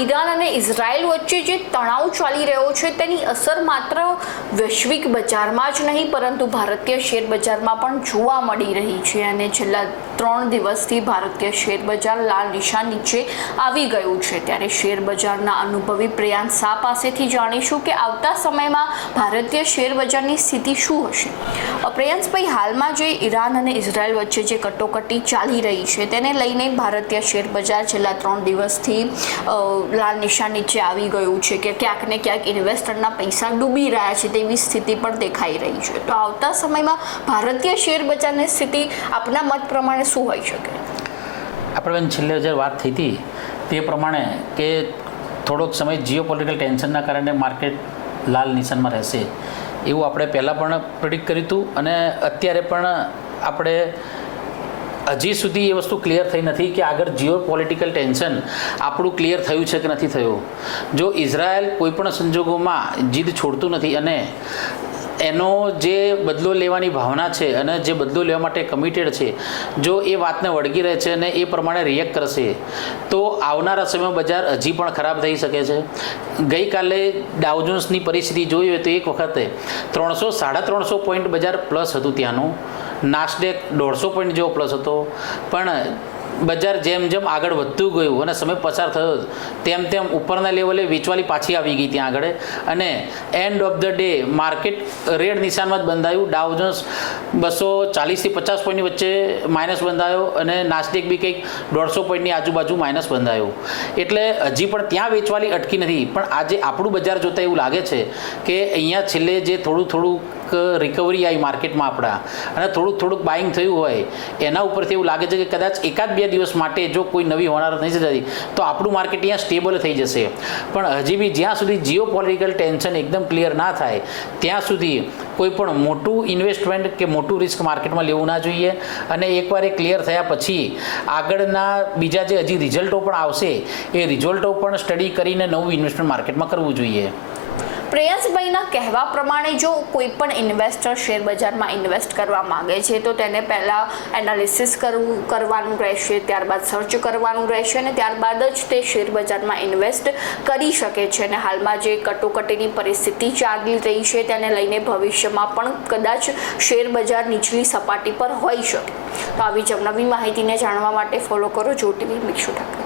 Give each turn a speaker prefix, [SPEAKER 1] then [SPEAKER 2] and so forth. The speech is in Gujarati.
[SPEAKER 1] ઈરાન અને ઇઝરાયલ વચ્ચે જે તણાવ ચાલી રહ્યો છે, તેની અસર માત્ર વૈશ્વિક બજારમાં જ નહીં, પરંતુ ભારતીય શેર બજારમાં પણ જોવા મળી રહી છે અને છેલ્લા ત્રણ દિવસથી ભારતીય શેર બજાર લાલ નિશાન નીચે આવી ગયું છે. ત્યારે શેર બજારના અનુભવી પ્રિયાંશ શાહ પાસેથી જાણીશું કે આવતા સમયમાં ભારતીય શેર બજારની સ્થિતિ શું હશે. પ્રિયાંશભાઈ હાલમાં જે ઈરાન અને ઇઝરાયલ વચ્ચે જે કટોકટી ચાલી રહી છે, તેને લઈને ભારતીય શેર બજાર છેલ્લા ત્રણ દિવસથી લાલ નિશાન નીચે આવી ગયું છે કે ક્યાંક ને ક્યાંક ઇન્વેસ્ટરના પૈસા ડૂબી રહ્યા છે તેવી સ્થિતિ પણ દેખાઈ રહી છે. તો આવતા સમયમાં ભારતીય શેર બજારની સ્થિતિ આપના મત પ્રમાણે શું હોઈ શકે?
[SPEAKER 2] આપણે છેલ્લે જે વાત થઈ હતી, તે પ્રમાણે કે થોડોક સમય જીઓ પોલિટિકલ ટેન્શનના કારણે માર્કેટ લાલ નિશાનમાં રહેશે. એવું આપણે પહેલાં પણ પ્રિડિક્ટ કર્યું હતું અને અત્યારે પણ આપણે હજી સુધી એ વસ્તુ ક્લિયર થઈ નથી કે આગળ જીઓ પોલિટિકલ ટેન્શન આપણું ક્લિયર થયું છે કે નથી થયું. જો ઇઝરાયલ કોઈપણ સંજોગોમાં જીદ છોડતું નથી અને એનો જે બદલો લેવાની ભાવના છે અને જે બદલો લેવા માટે કમિટેડ છે, જો એ વાતને વળગી રહે છે અને એ પ્રમાણે રિએક્ટ કરશે, તો આવનારા સમયમાં બજાર હજી પણ ખરાબ થઈ શકે છે. ગઈકાલે ડાઉજોન્સની પરિસ્થિતિ જોઈ હોય તો એક વખતે ત્રણસો સાડા ત્રણસો પોઈન્ટ બજાર પ્લસ હતું ત્યાંનું. નાસ્ડેક દોઢસો પોઈન્ટ જેવો પ્લસ હતો. પણ બજાર જેમ જેમ આગળ વધતું ગયું અને સમય પસાર થયો, તેમ તેમ ઉપરના લેવલે વેચવાલી પાછી આવી ગઈ ત્યાં આગળ. અને end of the day market red નિશાનમાં જ બંધાયું. ડાઉજન્સ બસો ચાલીસથી પચાસ પોઈન્ટની વચ્ચે માઇનસ બંધાયો અને નાસ્ટેક બી કંઈક દોઢસો પોઈન્ટની આજુબાજુ માઇનસ બંધાયું. એટલે હજી પણ ત્યાં વેચવાલી અટકી નથી. પણ આજે આપણું બજાર જોતાં એવું લાગે છે કે અહીંયા છેલ્લે જે થોડું થોડુંક રિકવરી આવી માર્કેટમાં આપણા. અને થોડુંક થોડુંક બાઇંગ થયું હોય, એના ઉપરથી એવું લાગે છે કે કદાચ એકાદ બે દિવસ માટે જો કોઈ નવી હોનારત નહીં થતી તો આપણું માર્કેટ અહીંયા સ્ટેબલ થઈ જશે. પણ હજી બી જ્યાં સુધી જીઓ પોલિટિકલ ટેન્શન એકદમ ક્લિયર ના થાય, ત્યાં સુધી કોઈ પણ મોટું ઇન્વેસ્ટમેન્ટ કે મોટું રિસ્ક માર્કેટમાં લેવું ના જોઈએ. અને એકવાર એ ક્લિયર થયા પછી, આગળના બીજા જે હજી રિઝલ્ટો પણ આવશે, એ રિઝલ્ટો પણ સ્ટડી કરીને નવું ઇન્વેસ્ટમેન્ટ માર્કેટમાં કરવું જોઈએ.
[SPEAKER 1] પ્રેયસભાઈના કહેવા પ્રમાણે જો કોઈ પણ ઇન્વેસ્ટર શેર બજારમાં ઇન્વેસ્ટ કરવા માગે છે, તો તેને પહેલાં એનાલિસિસ કરવું, કરવાનું રહેશે, ત્યારબાદ સર્ચ કરવાનું રહેશે અને ત્યારબાદ જ તે શેર બજારમાં ઇન્વેસ્ટ કરી શકે છે. અને હાલમાં જે કટોકટીની પરિસ્થિતિ ચાલી રહી છે, તેને લઈને ભવિષ્યમાં પણ કદાચ શેરબજાર નીચલી સપાટી પર હોઈ શકે. તો આવી જ નવી માહિતીને જાણવા માટે ફોલો કરો જો ટીવી મિક્ષુ ઠાકરે